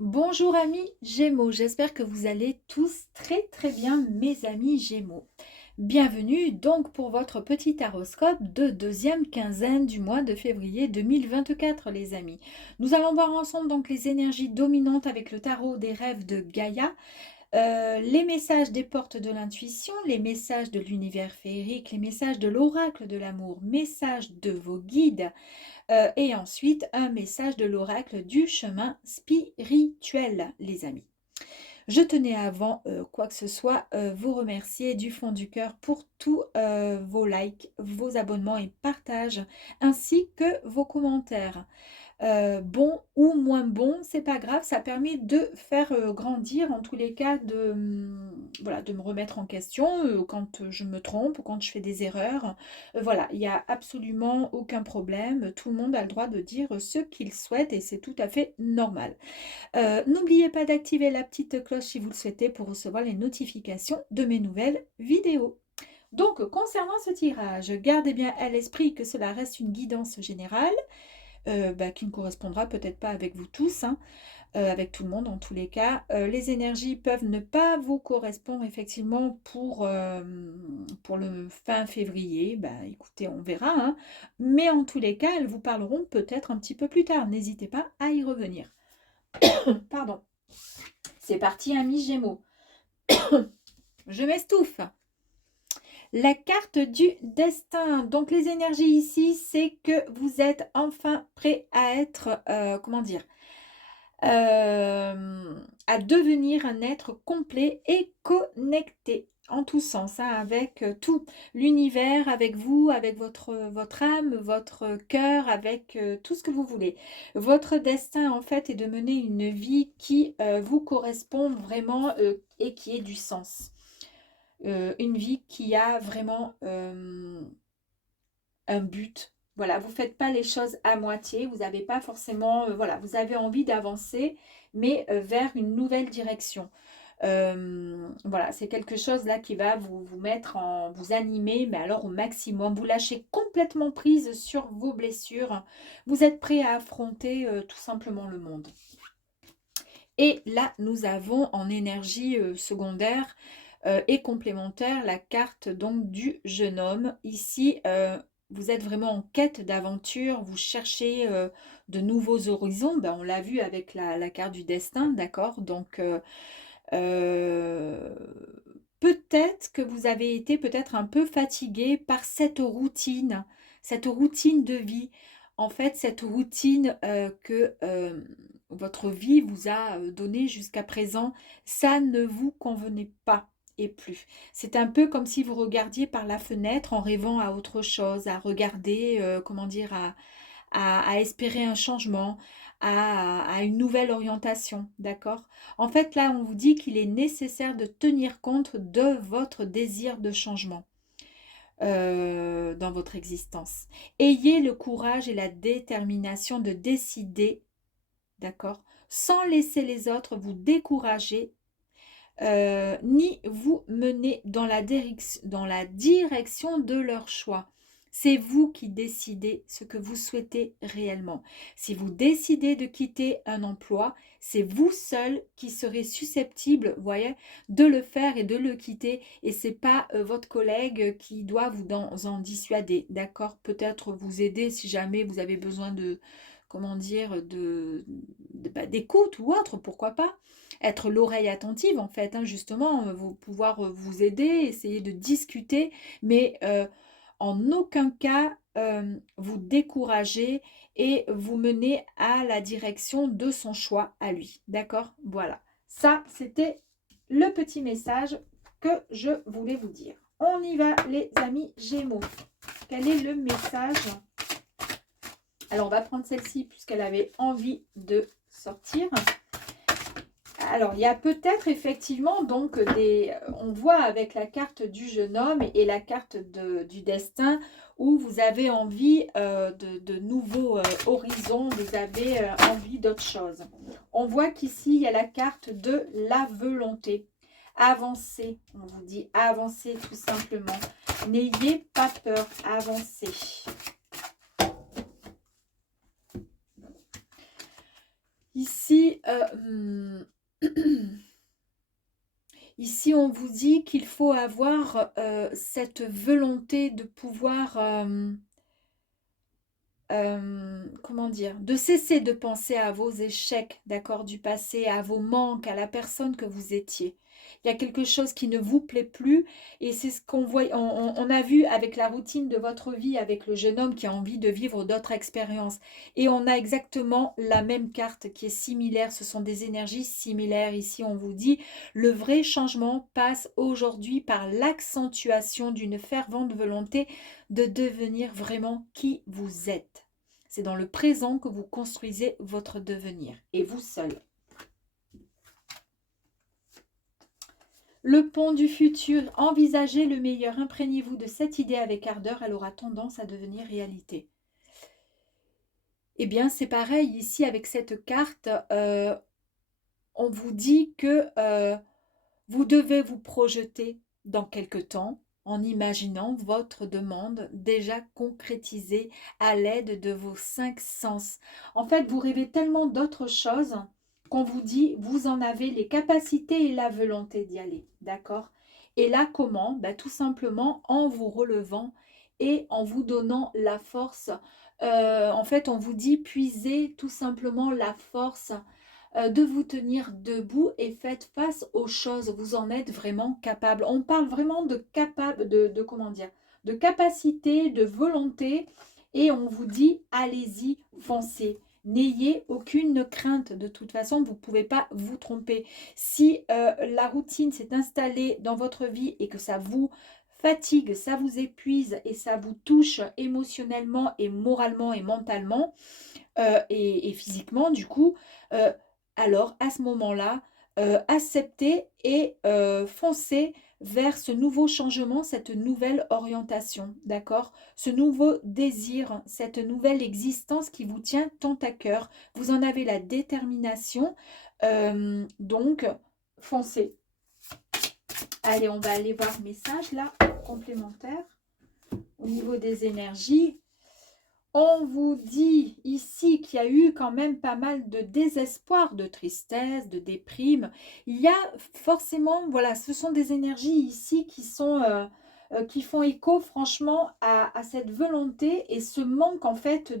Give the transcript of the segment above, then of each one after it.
Bonjour amis Gémeaux, j'espère que vous allez tous très bien mes amis Gémeaux. Bienvenue donc pour votre petit horoscope de deuxième quinzaine du mois de février 2024 les amis. Nous allons voir ensemble donc les énergies dominantes avec le tarot des rêves de Gaïa, les messages des portes de l'intuition, les messages de l'univers féerique, les messages de l'oracle de l'amour, messages de vos guides, et ensuite, un message de l'oracle du chemin spirituel, les amis. Je tenais avant quoi que ce soit vous remercier du fond du cœur pour tous vos likes, vos abonnements et partages, ainsi que vos commentaires. Bon ou moins bon, c'est pas grave, ça permet de faire grandir, en tous les cas, voilà, de me remettre en question quand je me trompe ou quand je fais des erreurs. Voilà, il n'y a absolument aucun problème. Tout le monde a le droit de dire ce qu'il souhaite et c'est tout à fait normal. N'oubliez pas d'activer la petite cloche si vous le souhaitez pour recevoir les notifications de mes nouvelles vidéos. Donc, concernant ce tirage, gardez bien à l'esprit que cela reste une guidance générale qui ne correspondra peut-être pas avec vous tous, hein, avec tout le monde en tous les cas. Les énergies peuvent ne pas vous correspondre effectivement pour le fin février. Écoutez, on verra, hein. Mais en tous les cas, elles vous parleront peut-être un petit peu plus tard. N'hésitez pas à y revenir. Pardon. C'est parti, amis Gémeaux. Je m'estouffe. La carte du destin. Donc les énergies ici, c'est que vous êtes enfin prêt à être, comment dire, à devenir un être complet et connecté en tous sens, hein, avec tout l'univers, avec vous, avec votre âme, votre cœur, avec tout ce que vous voulez. Votre destin, en fait, est de mener une vie qui vous correspond vraiment et qui ait du sens. Une vie qui a vraiment un but. Voilà, vous ne faites pas les choses à moitié, vous n'avez pas forcément, voilà, vous avez envie d'avancer, mais vers une nouvelle direction. Voilà, c'est quelque chose là qui va vous mettre vous animer, mais alors au maximum. Vous lâchez complètement prise sur vos blessures. Vous êtes prêt à affronter tout simplement le monde. Et là, nous avons en énergie secondaire et complémentaire la carte donc du jeune homme. Ici, vous êtes vraiment en quête d'aventure, vous cherchez de nouveaux horizons. On l'a vu avec la carte du destin, d'accord? Donc, euh, peut-être que vous avez été peut-être un peu fatigué par cette routine de vie. En fait, cette routine que votre vie vous a donnée jusqu'à présent, ça ne vous convenait pas et plus. C'est un peu comme si vous regardiez par la fenêtre en rêvant à autre chose, à regarder, comment dire, à espérer un changement, à une nouvelle orientation, d'accord? En fait, là, on vous dit qu'il est nécessaire de tenir compte de votre désir de changement dans votre existence. Ayez le courage et la détermination de décider, d'accord? Sans laisser les autres vous décourager, ni vous mener dans la direction de leur choix. C'est vous qui décidez ce que vous souhaitez réellement. Si vous décidez de quitter un emploi, c'est vous seul qui serez susceptible, voyez, de le faire et de le quitter. Et c'est pas votre collègue qui doit vous en dissuader, d'accord? Peut-être vous aider si jamais vous avez besoin de, comment dire, d'écoute ou autre, pourquoi pas? Être l'oreille attentive en fait, hein, justement, pouvoir vous aider, essayer de discuter, mais en aucun cas vous décourager et vous mener à la direction de son choix à lui. D'accord? Voilà. Ça, c'était le petit message que je voulais vous dire. On y va, les amis Gémeaux. Quel est le message? Alors, on va prendre celle-ci puisqu'elle avait envie de sortir. Alors, il y a peut-être effectivement donc on voit avec la carte du jeune homme et la carte du destin où vous avez envie de nouveaux horizons, vous avez envie d'autre chose. On voit qu'ici, il y a la carte de la volonté. Avancez, on vous dit avancez tout simplement. N'ayez pas peur, avancez. Ici, euh, ici, on vous dit qu'il faut avoir cette volonté de pouvoir, comment dire, de cesser de penser à vos échecs, d'accord, du passé, à vos manques, à la personne que vous étiez. Il y a quelque chose qui ne vous plaît plus et c'est ce qu'on voit, on a vu avec la routine de votre vie, avec le jeune homme qui a envie de vivre d'autres expériences. Et on a exactement la même carte qui est similaire, ce sont des énergies similaires. Ici, on vous dit, le vrai changement passe aujourd'hui par l'accentuation d'une fervente volonté de devenir vraiment qui vous êtes. C'est dans le présent que vous construisez votre devenir, et vous seul. Le pont du futur, envisagez le meilleur, imprégnez-vous de cette idée avec ardeur, elle aura tendance à devenir réalité. Eh bien, c'est pareil ici avec cette carte, on vous dit que vous devez vous projeter dans quelque temps en imaginant votre demande déjà concrétisée à l'aide de vos 5 sens. En fait, vous rêvez tellement d'autres choses qu'on vous dit, vous en avez les capacités et la volonté d'y aller, d'accord? Et là, comment? Ben, tout simplement en vous relevant et en vous donnant la force. En fait, on vous dit, puisez tout simplement la force de vous tenir debout et faites face aux choses. Vous en êtes vraiment capable. On parle vraiment de capable, de comment dire, de capacité, de volonté, et on vous dit allez-y, foncez. N'ayez aucune crainte. De toute façon, vous ne pouvez pas vous tromper. Si la routine s'est installée dans votre vie et que ça vous fatigue, ça vous épuise et ça vous touche émotionnellement et moralement et mentalement et physiquement, du coup, euh, alors à ce moment-là, acceptez et foncez vers ce nouveau changement, cette nouvelle orientation, d'accord? Ce nouveau désir, cette nouvelle existence qui vous tient tant à cœur. Vous en avez la détermination, donc foncez. Allez, on va aller voir message là, complémentaire, au niveau des énergies. On vous dit ici qu'il y a eu quand même pas mal de désespoir, de tristesse, de déprime. Il y a forcément, voilà, ce sont des énergies ici qui sont, qui font écho franchement à cette volonté et ce manque en fait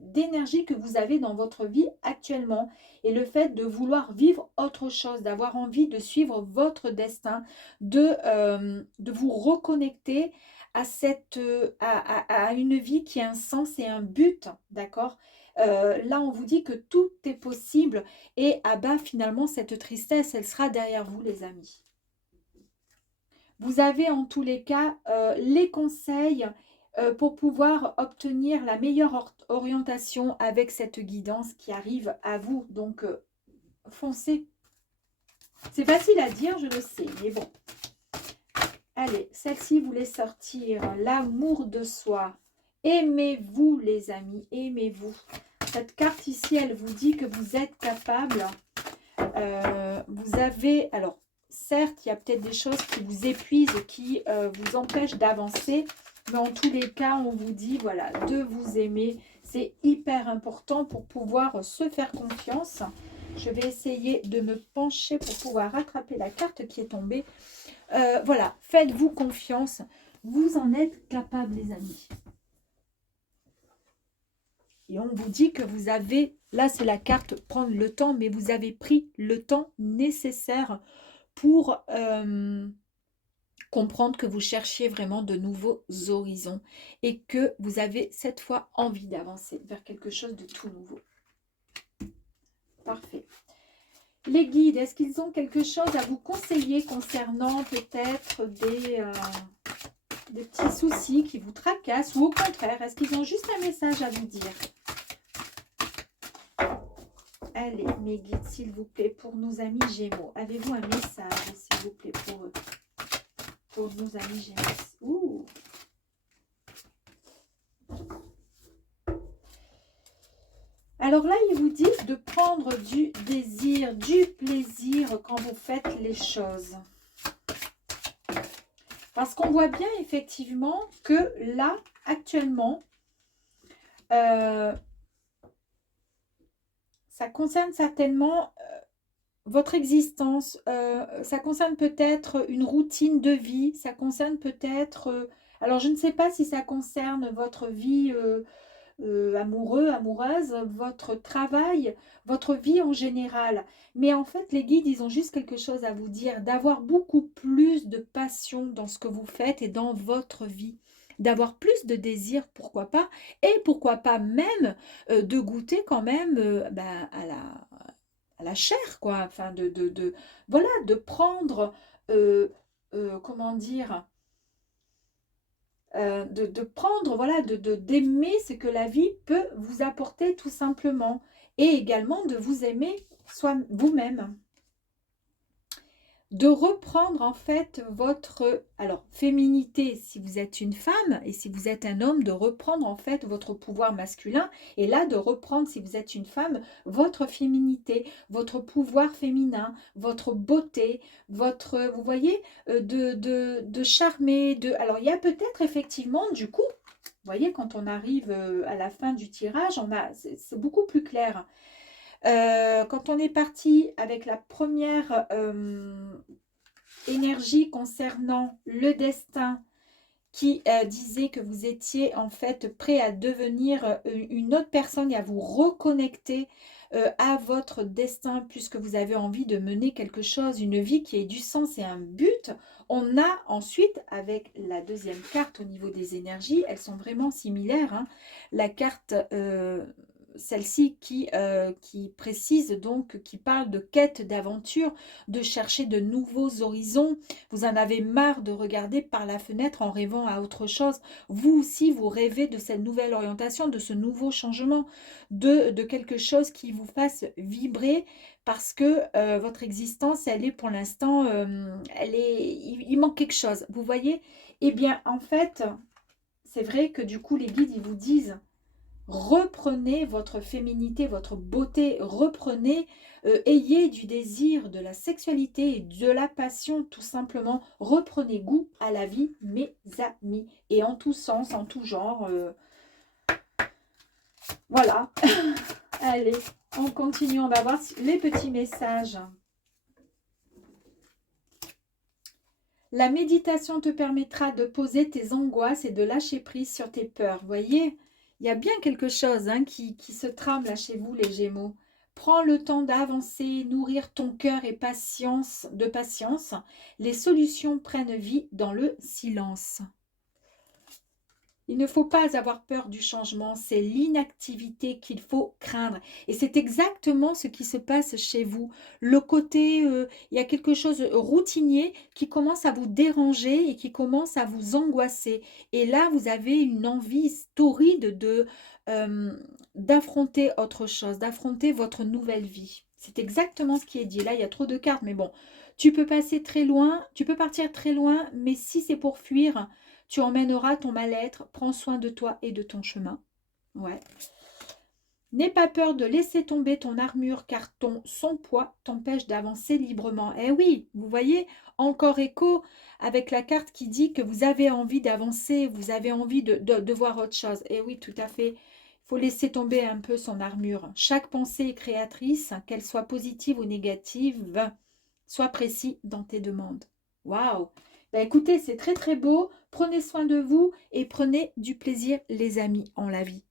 d'énergie que vous avez dans votre vie actuellement et le fait de vouloir vivre autre chose, d'avoir envie de suivre votre destin, de vous reconnecter à, à une vie qui a un sens et un but, d'accord? Là, on vous dit que tout est possible et à bas, finalement, cette tristesse, elle sera derrière vous, les amis. Vous avez en tous les cas les conseils pour pouvoir obtenir la meilleure orientation avec cette guidance qui arrive à vous. Donc, foncez. C'est facile à dire, je le sais, mais bon. Allez, celle-ci voulait sortir l'amour de soi. Aimez-vous, les amis, aimez-vous. Cette carte ici, elle vous dit que vous êtes capable. Vous avez, alors, certes, il y a peut-être des choses qui vous épuisent, qui vous empêchent d'avancer. Mais en tous les cas, on vous dit, voilà, de vous aimer. C'est hyper important pour pouvoir se faire confiance. Je vais essayer de me pencher pour pouvoir rattraper la carte qui est tombée. Voilà, faites-vous confiance. Vous en êtes capable, les amis. Et on vous dit que vous avez, là c'est la carte prendre le temps, mais vous avez pris le temps nécessaire pour comprendre que vous cherchiez vraiment de nouveaux horizons et que vous avez cette fois envie d'avancer vers quelque chose de tout nouveau. Parfait. Les guides, est-ce qu'ils ont quelque chose à vous conseiller concernant peut-être des petits soucis qui vous tracassent ou au contraire, est-ce qu'ils ont juste un message à vous dire? Allez, mes guides, s'il vous plaît, pour nos amis Gémeaux, avez-vous un message, s'il vous plaît, pour eux? Pour nos amis Gémeaux. Ouh! Alors là, il vous dit de prendre du désir, du plaisir quand vous faites les choses. Parce qu'on voit bien effectivement que là, actuellement, ça concerne certainement votre existence, ça concerne peut-être une routine de vie, ça concerne peut-être, alors je ne sais pas si ça concerne votre vie amoureux, amoureuse, votre travail, votre vie en général. Mais en fait, les guides, ils ont juste quelque chose à vous dire, d'avoir beaucoup plus de passion dans ce que vous faites et dans votre vie. D'avoir plus de désir, pourquoi pas, et pourquoi pas même de goûter quand même ben, à la chair, quoi. Enfin, voilà, de prendre, comment dire, de prendre, voilà, d'aimer ce que la vie peut vous apporter tout simplement. Et également de vous aimer soit vous-même. De reprendre en fait votre, alors féminité si vous êtes une femme et si vous êtes un homme, de reprendre en fait votre pouvoir masculin et là de reprendre si vous êtes une femme votre féminité, votre pouvoir féminin, votre beauté, votre, vous voyez, de charmer, alors il y a peut-être effectivement du coup, vous voyez quand on arrive à la fin du tirage, c'est beaucoup plus clair. Quand on est parti avec la première énergie concernant le destin qui disait que vous étiez en fait prêt à devenir une autre personne et à vous reconnecter à votre destin puisque vous avez envie de mener quelque chose, une vie qui ait du sens et un but. On a ensuite avec la deuxième carte au niveau des énergies, elles sont vraiment similaires, hein. La carte celle-ci qui précise donc, qui parle de quête d'aventure, de chercher de nouveaux horizons. Vous en avez marre de regarder par la fenêtre en rêvant à autre chose. Vous aussi, vous rêvez de cette nouvelle orientation, de ce nouveau changement, de quelque chose qui vous fasse vibrer parce que votre existence, elle est pour l'instant, il manque quelque chose. Vous voyez? Eh bien, en fait, c'est vrai que du coup, les guides, ils vous disent reprenez votre féminité, votre beauté, reprenez, ayez du désir, de la sexualité et de la passion, tout simplement. Reprenez goût à la vie, mes amis, et en tout sens, en tout genre. Voilà. Allez, on continue, on va voir les petits messages. La méditation te permettra de poser tes angoisses et de lâcher prise sur tes peurs. Vous voyez, il y a bien quelque chose hein, qui se trame là chez vous, les Gémeaux. Prends le temps d'avancer, nourrir ton cœur et de patience. Les solutions prennent vie dans le silence. Il ne faut pas avoir peur du changement, c'est l'inactivité qu'il faut craindre. Et c'est exactement ce qui se passe chez vous. Le côté, il y a quelque chose de routinier qui commence à vous déranger et qui commence à vous angoisser. Et là, vous avez une envie torride d'affronter autre chose, d'affronter votre nouvelle vie. C'est exactement ce qui est dit. Là, il y a trop de cartes, mais bon, tu peux passer très loin, tu peux partir très loin, mais si c'est pour fuir, tu emmèneras ton mal-être. Prends soin de toi et de ton chemin. Ouais. N'aie pas peur de laisser tomber ton armure car son poids t'empêche d'avancer librement. Eh oui, vous voyez, encore écho avec la carte qui dit que vous avez envie d'avancer, vous avez envie de voir autre chose. Eh oui, tout à fait. Il faut laisser tomber un peu son armure. Chaque pensée est créatrice, qu'elle soit positive ou négative. Sois précis dans tes demandes. Waouh! Ben écoutez, c'est très très beau. Prenez soin de vous et prenez du plaisir, les amis, en la vie.